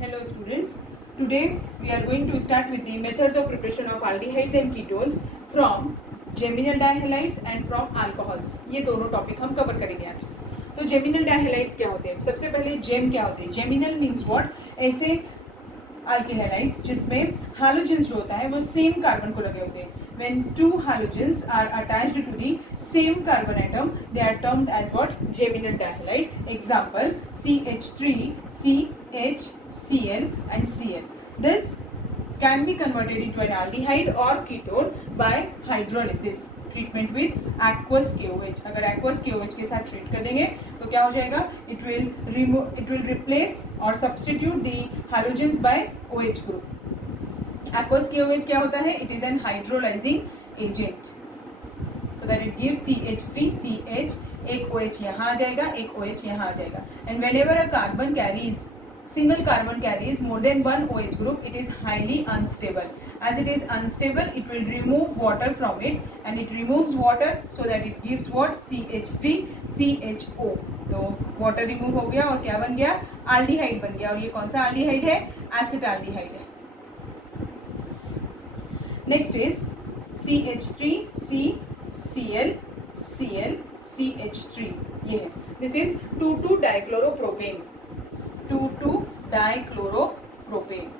Hello students, today we are going to start with the methods of preparation of aldehydes and ketones from geminal dihalides and from alcohols. ये दोनों topic हम cover करेंगे आज. तो geminal डायहेलाइड्स क्या होते हैं? सबसे पहले जेम क्या होते हैं? Geminal means what? ऐसे alkyl halides जिसमें halogens जो होता है वो सेम कार्बन को लगे होते हैं. When two halogens are attached to the same carbon atom, they are termed as what? Geminal dihalide. Example: CH3, CH, Cl and Cl. This can be converted into an aldehyde or ketone by hydrolysis. Treatment with aqueous KOH. अगर aqueous KOH के साथ treat कर देंगे तो क्या हो जाएगा? It will replace और substitute the halogens by OH group. Aqueous KOH क्या होता है? It is an hydrolysing agent, so that it gives CH3 CH. एक OH यहाँ आ जाएगा, एक OH यहाँ आ जाएगा. And whenever a carbon carries single carbon carries more than one OH group, it is highly unstable. As it is unstable, it will remove water from it, and it removes water so that it gives what? CH3 CHO. तो water remove हो गया और क्या बन गया? aldehyde बन गया. और ये कौन सा aldehyde है? acetaldehyde है. Next is CH3 C Cl Cl CH3. ये है. This is 2,2-dichloropropane. 2,2-dichloropropane.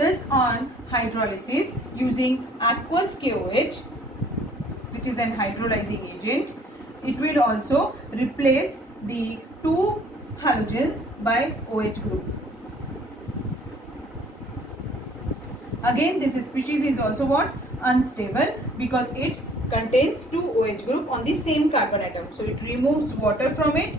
This on hydrolysis using aqueous KOH, which is an hydrolyzing agent, it will also replace the two halogens by OH group. Again, this species is also what? Unstable, because it contains two OH group on the same carbon atom. So it removes water from it,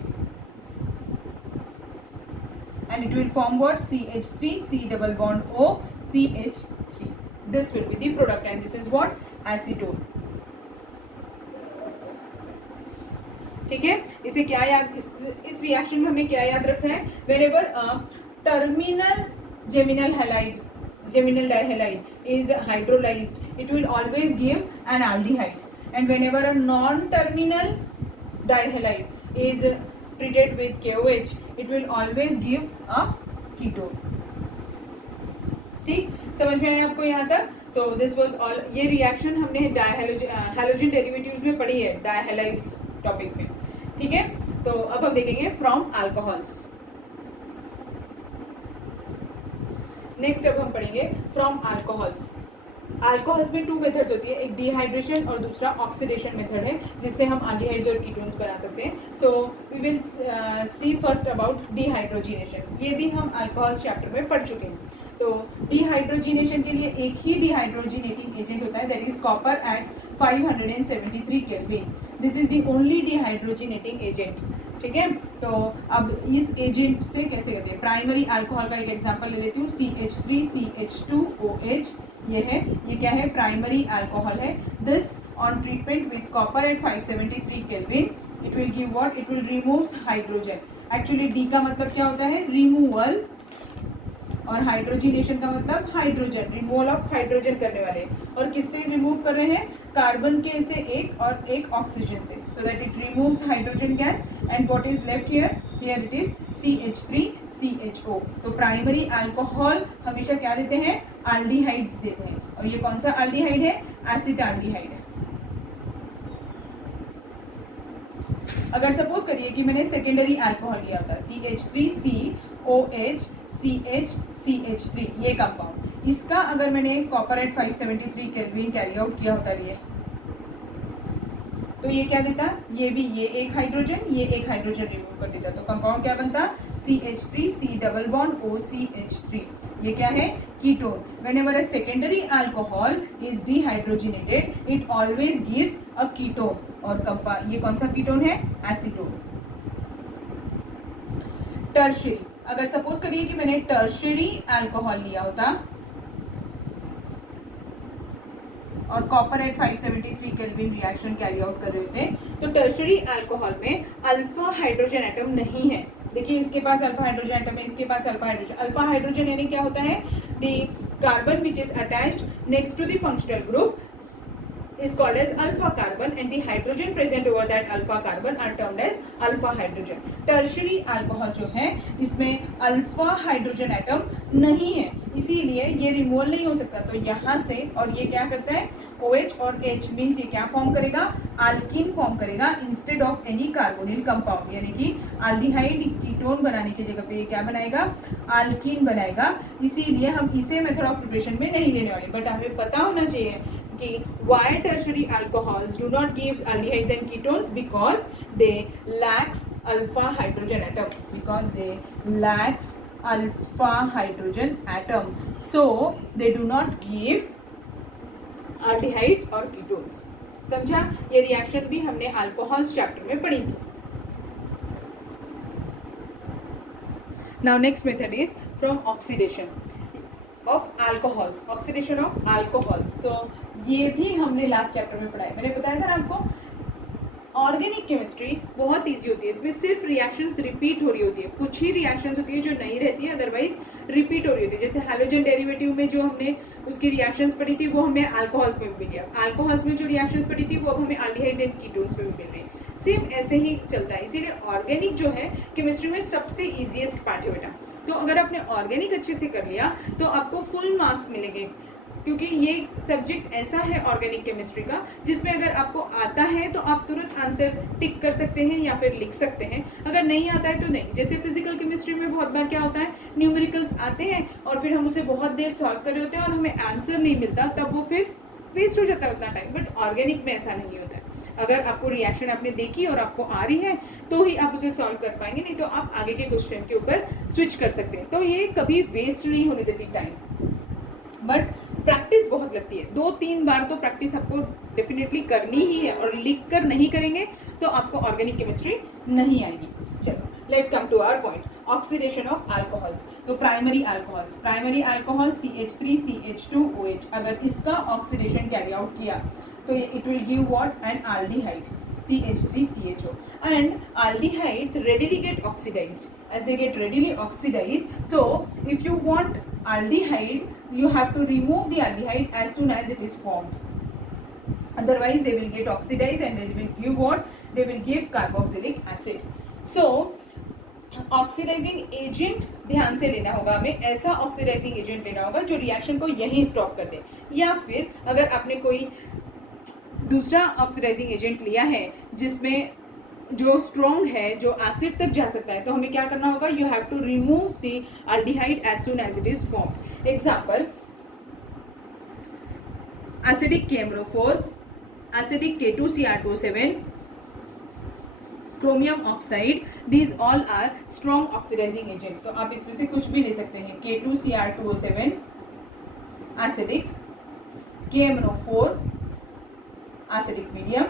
and it will form what? CH3 C double bond O CH3. This will be the product, and this is what? Acetone. ठीक है. इसे क्या याद, इस reaction में हमें क्या याद रखना है? Whenever a terminal geminal halide, geminal dihalide is hydrolyzed, it will always give an aldehyde, and whenever a non-terminal dihalide is treated with KOH, it will always give a ketone. ठीक, समझ में आया आपको यहाँ तक? तो दिस वाज ऑल. ये reaction हमने हैलोजन डेरिवेटिव्स में पढ़ी है, डायहेलाइड्स टॉपिक में. ठीक है. तो अब हम देखेंगे फ्रॉम अल्कोहल्स. नेक्स्ट अब हम पढ़ेंगे फ्रॉम अल्कोहल्स. अल्कोहल्स में 2 मेथड्स होती है, एक डिहाइड्रेशन और दूसरा ऑक्सीडेशन मेथड है, जिससे हम एल्डिहाइड्स और कीटोन्स बना सकते हैं. So we will see first about dehydrogenation. ये भी हम अल्कोहल्स चैप्टर में पढ़ चुके हैं. तो डिहाइड्रोजिनेशन के लिए एक ही डिहाइड्रोजिनेटिंग एजेंट होता है, that is copper at 573 kelvin. This is the only dehydrogenating agent. ठीक है. तो अब इस एजेंट से कैसे करते हैं? प्राइमरी अल्कोहल का एक एग्जांपल ले लेती हूँ. CH3 CH2OH. ये है, ये क्या है? प्राइमरी अल्कोहल है. This on treatment with copper at 573 kelvin, it will give what? It will removes hydrogen. Actually de का मतलब क्या होता है? रिमूवल, और हाइड्रोजिनेशन का मतलब हाइड्रोजन, रिमूवल ऑफ हाइड्रोजन करने वाले. और किससे रिमूव कर रहे हैं? कार्बन के से एक और एक ऑक्सीजन से, सो that it removes hydrogen gas. And what is left here? Here it is CH3 CHO. तो प्राइमरी अल्कोहल हमेशा क्या देते हैं? एल्डिहाइड्स देते हैं. और ये कौन सा एल्डिहाइड है? एसिटाल्डिहाइड है. अगर सपोज करिए कि मैंने सेकेंडरी अल्कोहल लिया था, CH3 COH CH CH3, ये कंपाउंड, इसका अगर मैंने copper at 573 kelvin carry out किया होता ये, तो ये क्या देता? ये भी, ये एक हाइड्रोजन, ये एक हाइड्रोजन रिमूव कर देता. तो कंपाउंड क्या बनता? CH3 C double bond O CH3. ये क्या है? Ketone. Whenever a secondary alcohol is dehydrated, it always gives a ketone. और ये कौन सा कीटोन है? एसीटोन. टर्शियरी. अगर सपोज करिए कि मैंने टर्शियरी अल्कोहल लिया होता और copper at 573 kelvin reaction carry out कर रहे होते, तो टर्शियरी अल्कोहल में अल्फा हाइड्रोजन एटम नहीं है. देखिए, इसके पास अल्फा हाइड्रोजन एटम है, इसके पास अल्फा हाइड्रोजन. अल्फा हाइड्रोजन यानी क्या होता है? The carbon which is attached next to the functional group is called as alpha carbon and the hydrogen present over that alpha carbon are termed as alpha hydrogen. Tertiary alcohol जो है इसमें alpha hydrogen atom नहीं है, इसीलिए ये removal नहीं हो सकता. तो यहाँ से और ये क्या करता है OH और H मीन्स ये क्या फॉर्म करेगा, अल्कीन फॉर्म करेगा instead of any carbonyl compound, यानी कि एल्डिहाइड कीटोन बनाने की जगह पे ये क्या बनाएगा, अल्कीन बनाएगा. इसीलिए हम इसे मेथड ऑफ प्रिपरेशन में नहीं लेने वाले. बट हमें पता होना चाहिए कि why tertiary alcohols do not gives aldehydes and ketones, because they lacks alpha hydrogen atom, because they lacks alpha hydrogen atom, so they do not give aldehydes or ketones. समझा? ये रिएक्शन भी हमने alcohols chapter में पढ़ी थी. Now next method is from oxidation of alcohols, oxidation of alcohols. तो ये भी हमने लास्ट चैप्टर में पढ़ा है. मैंने बताया था ना आपको ऑर्गेनिक केमिस्ट्री बहुत इजी होती है, इसमें सिर्फ रिएक्शंस रिपीट हो रही होती है. कुछ ही रिएक्शंस होती है जो नहीं रहती है, अदरवाइज रिपीट हो रही होती है. जैसे हैलोजन डेरिवेटिव में जो हमने उसकी रिएक्शंस पढ़ी थी वो हमें अल्कोहल्स में भी मिली है. अल्कोहल्स में जो रिएक्शंस पढ़ी थी वो अब हमें एल्डिहाइड एंड कीटोन्स में भी मिल रही है. सेम ऐसे ही चलता है. इसीलिए ऑर्गेनिक जो है केमिस्ट्री में सबसे ईजीएस्ट पार्ट है बेटा. तो अगर आपने ऑर्गेनिक अच्छे से कर लिया तो आपको फुल मार्क्स मिलेंगे, क्योंकि ये सब्जेक्ट ऐसा है ऑर्गेनिक केमिस्ट्री का जिसमें अगर आपको आता है तो आप तुरंत आंसर टिक कर सकते हैं या फिर लिख सकते हैं. अगर नहीं आता है तो नहीं. जैसे फिजिकल केमिस्ट्री में बहुत बार क्या होता है, न्यूमेरिकल्स आते हैं और फिर हम उसे बहुत देर सॉल्व कर रहे होते हैं और हमें आंसर नहीं मिलता, तब वो फिर वेस्ट हो जाता है उतना टाइम. बट ऑर्गेनिक में ऐसा नहीं होता है. अगर आपको रिएक्शन आपने देखी और आपको आ रही है तो ही आप उसे सॉल्व कर पाएंगे, नहीं तो आप आगे के क्वेश्चन के ऊपर स्विच कर सकते हैं. तो ये कभी वेस्ट नहीं होने देती टाइम. बट प्रैक्टिस बहुत लगती है. 2-3 बार तो प्रैक्टिस आपको डेफिनेटली करनी ही है, और लिख कर नहीं करेंगे तो आपको ऑर्गेनिक केमिस्ट्री नहीं आएगी. चलो let's come to our point, oxidation of alcohols. तो primary alcohols, primary alcohol CH3 CH2 OH, अगर इसका ऑक्सीडेशन कैरी आउट किया तो it will give what, N aldehyde CH3CHO. and aldehydes readily get oxidized. As they get readily oxidized, so if you want aldehyde, you have to remove the aldehyde as soon as it is formed. Otherwise, they will get oxidized and they will give what? They will give carboxylic acid. So, oxidising agent ध्यान से लेना होगा. हमें ऐसा oxidising agent लेना होगा जो reaction को यहीं स्टॉप कर दे. या फिर अगर आपने कोई दूसरा ऑक्सीडाइजिंग एजेंट लिया है जिसमें जो स्ट्रॉन्ग है, जो एसिड तक जा सकता है, तो हमें क्या करना होगा, you have to remove the aldehyde as soon as it is formed. Example, acidic KMnO4, acidic K2Cr2O7, chromium oxide, these all are strong oxidising agent. तो आप इसमें से कुछ भी ले सकते हैं. K2Cr2O7 acidic, KMnO4 acidic medium,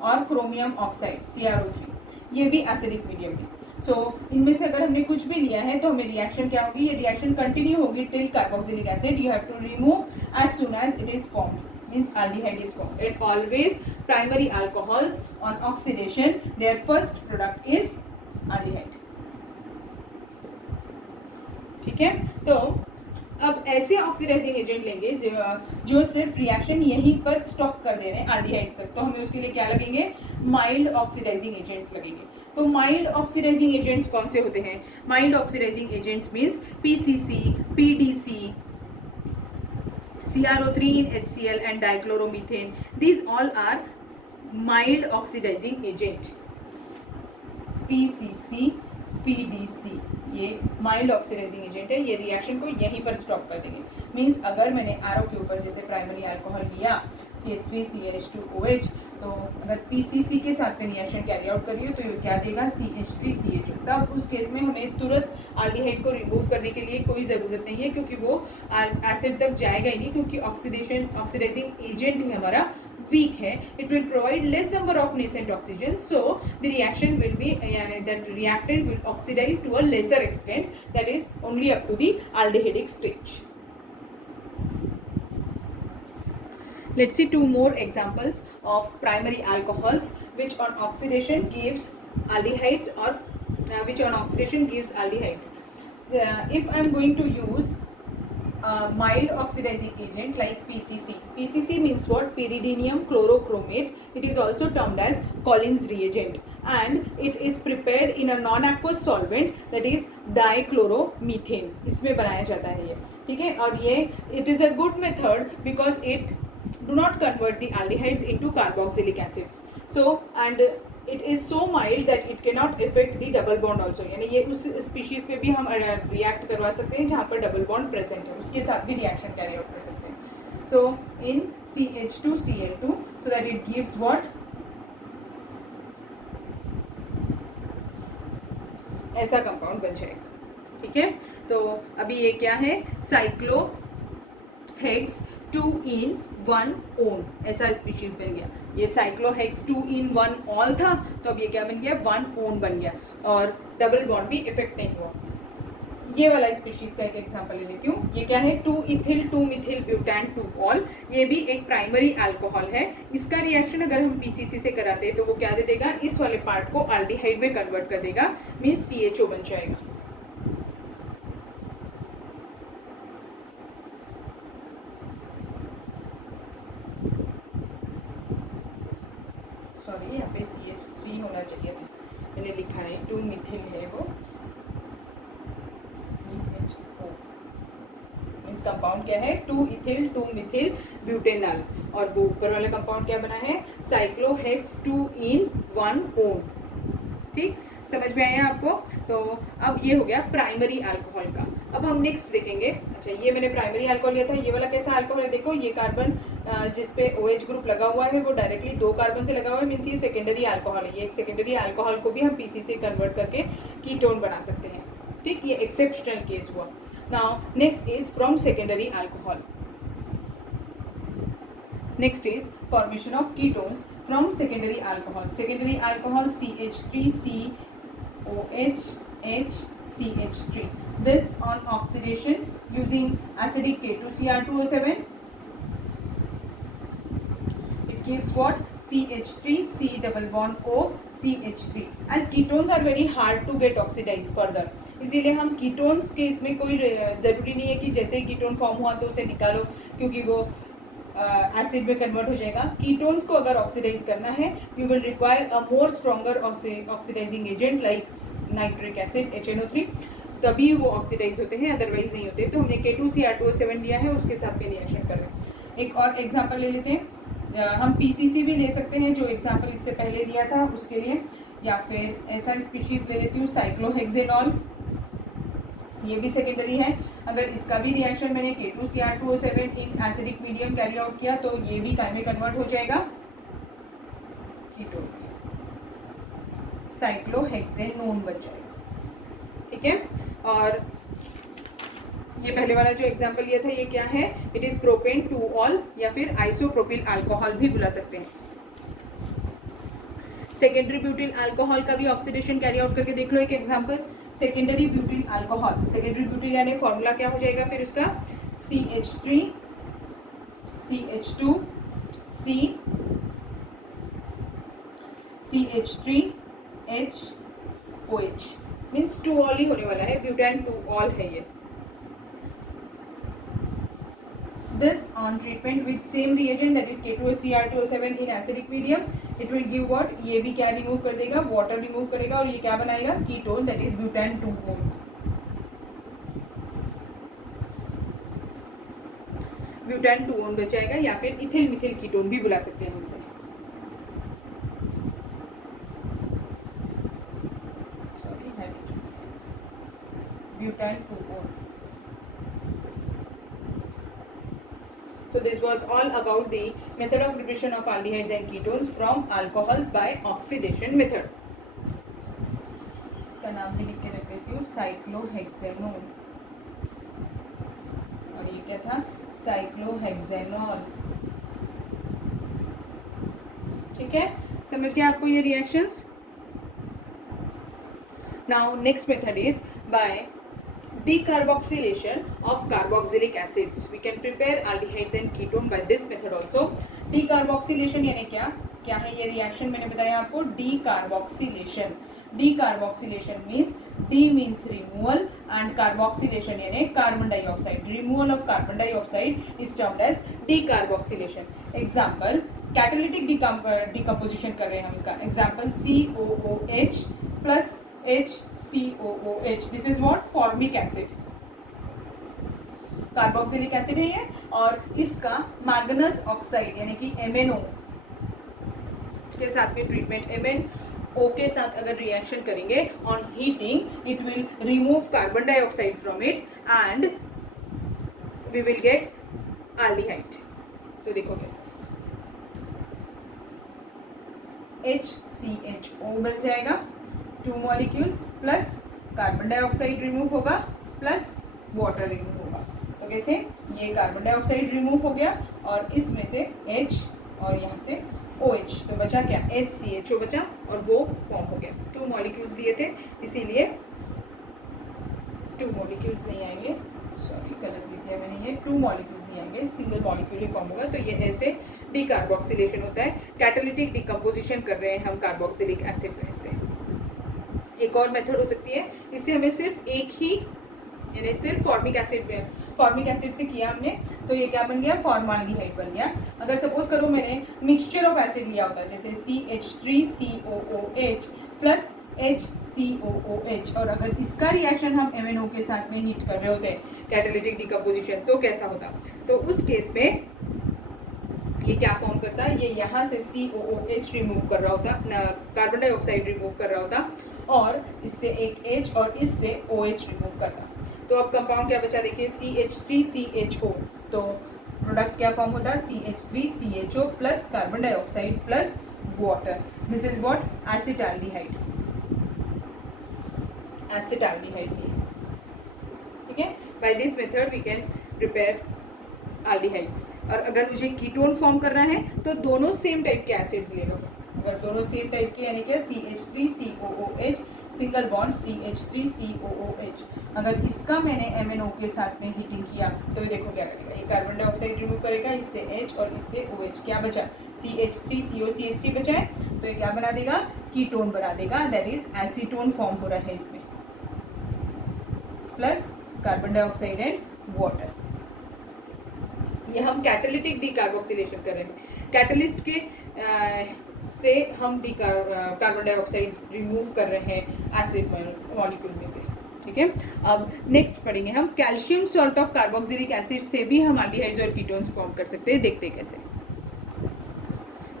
और क्रोमियम ऑक्साइड CrO3 ये भी एसिडिक मीडियम है. सो इनमें से अगर हमने कुछ भी लिया है तो हमें रिएक्शन क्या होगी, ये रिएक्शन कंटिन्यू होगी till carboxylic acid. You have to remove as soon as it is formed, means aldehyde is formed. And always primary alcohols on oxidation, their first product is aldehyde. ठीक है. तो अब ऐसे oxidising agent लेंगे जो सिर्फ reaction यहीं पर स्टॉप कर दे रहे हैं एल्डिहाइड्स तक, तो हमें उसके लिए क्या लगेंगे, माइल्ड ऑक्सीडाइजिंग एजेंट्स लगेंगे. तो माइल्ड ऑक्सीडाइजिंग एजेंट्स कौन से होते हैं? Mild oxidising agents means PCC, PDC, CrO3 in HCl and dichloromethane. These all are mild oxidizing agent. PCC, PDC ये माइल्ड ऑक्सीडाइजिंग एजेंट है. ये रिएक्शन को यहीं पर स्टॉप कर देंगे. मीन्स अगर मैंने RO के ऊपर जैसे प्राइमरी अल्कोहल लिया CH3CH2OH, तो अगर PCC के साथ में रिएक्शन कैरी आउट करिए तो ये क्या देगा, CH3CHO. तब उस केस में हमें तुरंत एल्डिहाइड को रिमूव करने के लिए कोई ज़रूरत नहीं है, क्योंकि वो एसिड तक जाएगा ही नहीं, क्योंकि ऑक्सीडाइजिंग एजेंट ही हमारा weak है. It will provide less number of nascent oxygen, so the reaction will be that reactant will oxidize to a lesser extent, that is only up to the aldehydic stage. Let's see two more examples of primary alcohols which on oxidation gives aldehydes, or which on oxidation gives aldehydes. If I am going to use mild oxidizing agent like PCC. PCC means what? Pyridinium chlorochromate. It is also termed as Collins reagent, and it is prepared in a non-aqueous solvent, that is dichloromethane. इसमें बनाया जाता है ये, ठीक है. और ये it is a good method because it do not convert the aldehydes into carboxylic acids. So and it is so mild that it cannot affect the double bond also. यानी ये उस स्पीशीज पे भी हम रिएक्ट करवा सकते हैं जहाँ पर डबल बॉन्ड प्रेजेंट है, उसके साथ भी रिएक्शन कैरी आउट कर सकते हैं. सो इन CH2Cl2 so that it gives what? ऐसा कंपाउंड बन जाएगा, ठीक है. तो अभी ये क्या है? साइक्लोहेक्स 2-in-1-on, ऐसा स्पीशीज बन गया. ये साइक्लोहेक्स 2-in-1-ol था, तो अब ये क्या बन गया? 1-on बन गया, और डबल बॉन्ड भी इफेक्ट नहीं हुआ. ये वाला स्पीशीज का एक एग्जांपल ले लेती हूँ. ये क्या है? 2-ethyl 2-methyl butane 2-ol. ये भी एक प्राइमरी अल्कोहल है. इसका रिएक्शन अगर हम PCC से कराते हैं तो वो क्या दे देगा? इस वाले पार्ट को एल्डिहाइड में कन्वर्ट कर देगा, मीन्स CHO बन जाएगा. सॉरी, यहाँ पे CH3 होना चाहिए था, मैंने लिखा है 2-methyl है वो. CHO मीन्स कंपाउंड क्या है? 2-ethyl 2-methyl butanol. और वो ऊपर वाला कंपाउंड क्या बना है? साइक्लोहेक्स 2-in-1-on. ठीक, समझ में आया आपको? तो अब ये हो गया प्राइमरी अल्कोहल का. अब हम नेक्स्ट देखेंगे. अच्छा, ये मैंने प्राइमरी अल्कोहल लिया था. ये वाला कैसा अल्कोहल है? देखो, ये कार्बन जिस पे OH ग्रुप लगा हुआ है वो डायरेक्टली 2 कार्बन से लगा हुआ है, मीन्स ये सेकेंडरी अल्कोहल है. ये एक सेकेंडरी अल्कोहल को भी हम PC से कन्वर्ट करके कीटोन बना सकते हैं. ठीक, ये एक्सेप्शनल केस हुआ. Now next is from secondary alcohol. Next is formation of ketones from secondary alcohol. Secondary alcohol CH3COH HCH3. This on oxidation using acidic K2Cr2O7, it gives what? CH3 C double bond O CH3. As ketones are very hard to get oxidized further, इसीलिए हम ketones के इसमें कोई ज़रूरी नहीं है कि जैसे ही कीटोन फॉर्म हुआ तो उसे निकालो क्योंकि वो एसिड में कन्वर्ट हो जाएगा. कीटोन्स को अगर ऑक्सीडाइज करना है, you will require a more stronger oxidising agent like nitric acid HNO3, तभी वो ऑक्सीडाइज होते हैं, अदरवाइज नहीं होते. तो हमने K2Cr2O7 लिया है, उसके साथ में रिएक्शन कर रहे हैं. एक और एग्जाम्पल ले लेते हैं. हम PCC भी ले सकते हैं, जो एग्जाम्पल इससे पहले लिया था उसके लिए, या फिर ऐसा स्पीशीज ले लेती हूँ साइक्लोहेक्सेनॉल. ये भी सेकेंडरी है. अगर इसका भी रिएक्शन मैंने K2Cr2O7 in acidic medium carry out किया तो ये भी काय में कन्वर्ट हो जाएगा? कीटोन, साइक्लोहेक्सेनोन बन जाएगा. ठीक है. और ये पहले वाला जो एग्जांपल लिया था, ये क्या है? इट इज प्रोपेन 2-ol या फिर आइसोप्रोपिल अल्कोहल भी बुला सकते हैं. सेकेंडरी ब्यूटिल अल्कोहल का भी ऑक्सीडेशन कैरी आउट करके देख लो. एक example, secondary butyl alcohol. Secondary butyl यानी फॉर्मूला क्या हो जाएगा फिर उसका? CH3 CH2 C CH3 HOH means 2-ol ही होने वाला है. ब्यूटान 2-ol है ये. This on treatment with same reagent, that is K2Cr2O7 in acidic medium, it will give what? ये भी क्या रिमूव कर देगा? वाटर रिमूव करेगा और ये क्या बनाएगा? Ketone, that is butane 2-ol. ब्यूटान 2-on बचाएगा, या फिर इथिल मिथिल कीटोन भी बुला सकते हैं इनसे. Sorry, hydrogen butan 2-on. So this was all about the method of preparation of aldehydes and ketones from alcohols by oxidation method. इसका नाम भी लिख के रख देती हूँ, साइक्लोहेक्सेनोन. और ये क्या था? साइक्लोहेक्सेनॉल. ठीक है, समझ गए आपको ये reactions? Now next method is by decarboxylation of carboxylic acids. We can prepare aldehydes and ketone by this method also. Decarboxylation यानी क्या? क्या है ये रिएक्शन? मैंने बताया आपको, decarboxylation. Decarboxylation means D means removal, and carboxylation यानी carbon dioxide, removal of carbon dioxide is termed as decarboxylation. Example catalytic decomposition कर रहे हैं हम इसका. Example COOH plus HCOOH. This is what? Formic acid, carboxylic acid है ये. और इसका मैंगनस ऑक्साइड यानी कि MnO के साथ में ट्रीटमेंट, MnO के साथ अगर रिएक्शन करेंगे on heating, it will remove carbon dioxide from it and we will get aldehyde. तो देखो कैसे HCHO बन जाएगा, 2 molecules plus carbon dioxide remove होगा प्लस वाटर रिमूव होगा. तो कैसे? ये कार्बन डाइऑक्साइड रिमूव हो गया और इसमें से H और यहाँ से OH, तो बचा क्या? HCHO बचा और वो फॉर्म हो गया. 2 मॉलिक्यूल्स लिए थे इसीलिए 2 मॉलिक्यूल्स नहीं आएंगे, सॉरी गलत लिख दिया मैंने, ये 2 मॉलिक्यूल्स नहीं आएंगे, सिंगल मॉलिक्यूल ही फॉर्म होगा. तो ये ऐसे डीकार्बोक्सिलेशन होता है. कैटालिटिक डिकम्पोजिशन कर रहे हैं हम कार्बोक्सिलिक एसिड का. इससे एक और मेथड हो सकती है, इससे हमें सिर्फ एक ही यानी सिर्फ फॉर्मिक एसिड से किया हमने, तो ये क्या बन गया? फॉर्माल्डिहाइड बन गया. अगर सपोज करो मैंने मिक्सचर ऑफ एसिड लिया होता है, जैसे CH3COOH प्लस HCOOH, और अगर इसका रिएक्शन हम MnO के साथ में हीट कर रहे होते हैं कैटालिटिक डिकम्पोजिशन, तो कैसा होता? तो उस केस में ये क्या फॉर्म करता है? ये यहाँ से COOH रिमूव कर रहा होता, कार्बन डाइऑक्साइड रिमूव कर रहा होता, और इससे एक H और इससे OH रिमूव करता. तो अब कंपाउंड क्या बचा? देखिए CH3CHO. तो प्रोडक्ट क्या फॉर्म होता? CH3CHO plus carbon dioxide plus water. This is what? Acetaldehyde. Acetaldehyde. ठीक है. By this method we can prepare aldehydes. और अगर मुझे कीटोन फॉर्म करना है तो दोनों सेम टाइप के एसिड्स ले लो. अगर दोनों सेम टाइप के यानी क्या? CH3COOH single bond CH3COOH. अगर इसका मैंने MnO के साथ में हीटिंग किया तो ये देखो क्या करेगा? ये कार्बन डाइऑक्साइड रिमूव करेगा, इससे H और इससे OH. क्या बचा? CH3CO CH3 बचा है, तो ये क्या बना देगा? कीटोन बना देगा. दैट इज एसीटोन फॉर्म हो रहा है इसमें, plus carbon dioxide and water. ये हम कैटालिटिक डीकार्बोक्सिलेशन कर रहे हैं. कैटलिस्ट के से हम कार्बन डाइऑक्साइड रिमूव कर रहे हैं एसिड मॉलिक्यूल में से. ठीक है. अब नेक्स्ट पढ़ेंगे हम calcium salt of carboxylic acid से भी हम एल्डिहाइड्स और कीटोन्स फॉर्म कर सकते हैं. देखते हैं कैसे.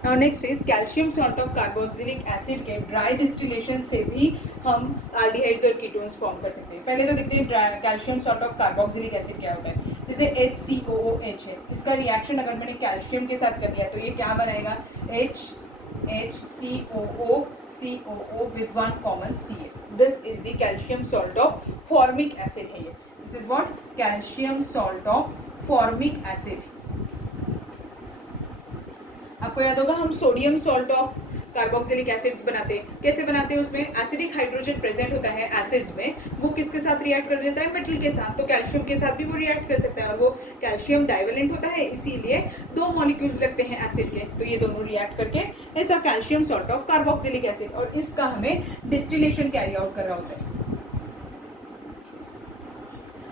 Now next is calcium salt of carboxylic acid के ड्राई डिस्टिलेशन से भी हम एल्डिहाइड्स और कीटोन्स फॉर्म कर सकते हैं. पहले तो देखते हैं calcium salt of carboxylic acid क्या होता है. जैसे HCOOH है, इसका रिएक्शन अगर मैंने कैल्शियम के साथ कर दिया तो ये क्या बनाएगा? HCOO with one common Ca. This is the calcium salt of formic acid है ये. This is what? Calcium salt of formic acid. आपको याद होगा हम sodium salt of carboxylic acids बनाते हैं. कैसे बनाते हैं? उसमें एसिडिक हाइड्रोजन प्रेजेंट होता है एसिड्स में, वो किसके साथ रिएक्ट कर देता है? मेटल के साथ. तो कैल्शियम के साथ भी वो रिएक्ट कर सकता है, और वो कैल्शियम डाइवेलेंट होता है, इसीलिए 2 मॉलिक्यूल्स लगते हैं एसिड के. तो ये दोनों रिएक्ट करके ऐसा calcium salt of carboxylic acid, और इसका हमें डिस्टिलेशन कैरी आउट कर रहा होता है.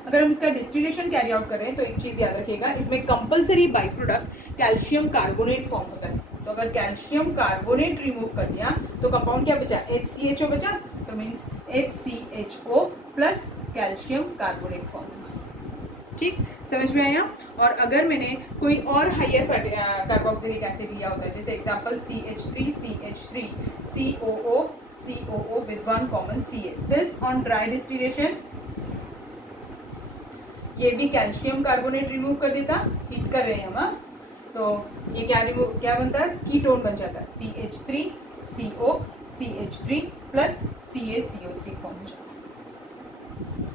अगर हम इसका डिस्टिलेशन कैरी आउट कर रहे हैं तो एक चीज याद रखिएगा, इसमें compulsory by product calcium carbonate form होता है. तो अगर कैल्शियम कार्बोनेट रिमूव कर दिया तो कंपाउंड क्या बचा? HCHO बचा. तो means HCHO plus calcium carbonate form होगा. ठीक, समझ में आया. और अगर मैंने कोई और हाइयर कार्बोक्सिलिक एसिड लिया होता है, जैसे example CH3CH3 COO with one common Ca. This on dry distillation ये भी कैल्शियम कार्बोनेट रिमूव कर देता. हीट कर रहे हैं हम, तो ये क्या बनता है? कीटोन बन जाता है. CH3CO CH3 plus CaCO3 form हो जाता है.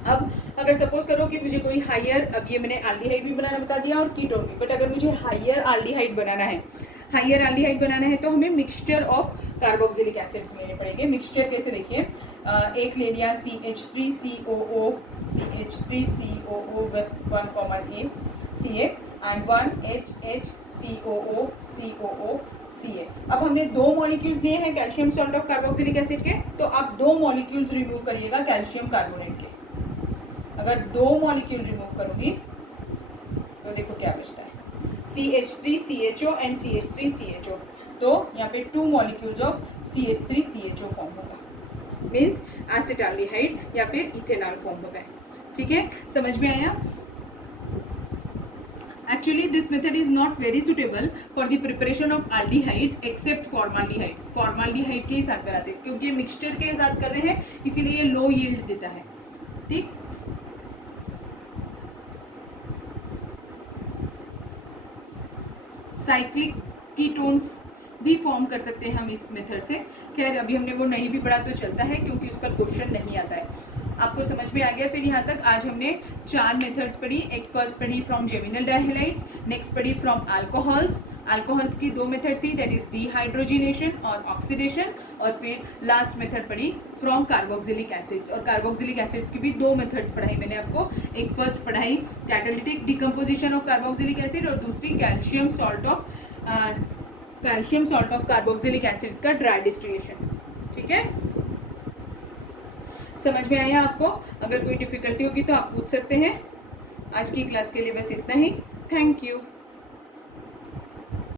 अब अगर सपोज करो कि मुझे कोई हायर, अब ये मैंने एल्डिहाइड भी बनाना बता दिया और कीटोन भी, बट अगर मुझे हायर एल्डिहाइड बनाना है तो हमें मिक्सचर ऑफ कार्बोक्सिलिक एसिड्स लेने पड़ेंगे. मिक्सचर कैसे? देखिए, एक ले लिया CH3COO with one common A Ca and one HCOO Ca. अब हमने 2 मॉलिक्यूल्स लिए हैं calcium salt of carboxylic acid के, तो आप 2 मॉलिक्यूल्स रिमूव करिएगा कैल्शियम कार्बोनेट के. अगर 2 मॉलिक्यूल रिमूव करूँगी तो देखो क्या बचता है, CH3CHO एंड CH3CHO। तो यहाँ पे 2 मॉलिक्यूल्स ऑफ CH3CHO फॉर्म होगा, मीन्स एसिटाल्डिहाइड या फिर इथेनॉल फॉर्म होता है। ठीक है, समझ में आया? Actually, this method is not very suitable for the preparation of aldehydes except formaldehyde। formaldehyde के ही साथ बनाते हैं क्योंकि ये मिक्सचर के साथ कर रहे हैं, इसीलिए ये लो यील्ड देता है। ठीक, साइक्लिक कीटोन्स भी फॉर्म कर सकते हैं हम इस मेथड से। खैर अभी हमने वो नहीं भी पढ़ा तो चलता है क्योंकि उस पर क्वेश्चन नहीं आता है। आपको समझ में आ गया? फिर यहाँ तक आज हमने 4 मेथड्स पढ़ी। एक फर्स्ट पढ़ी फ्रॉम जेमिनल डायहैलाइड्स, नेक्स्ट पढ़ी फ्रॉम अल्कोहल्स। अल्कोहल्स की 2 मेथड थी, दैट इज डिहाइड्रोजिनेशन और ऑक्सीडेशन, और फिर लास्ट मेथड पढ़ी फ्रॉम कार्बोक्सिलिक एसिड्स। और कार्बोक्सिलिक एसिड्स की भी 2 मेथड्स पढ़ाई मैंने आपको। एक फर्स्ट पढ़ाई catalytic decomposition of carboxylic acid और दूसरी calcium salt of carboxylic acids का ड्राई डिस्टिलेशन। ठीक है, समझ में आया आपको? अगर कोई डिफिकल्टी होगी तो आप पूछ सकते हैं। आज की क्लास के लिए बस इतना ही। Thank you.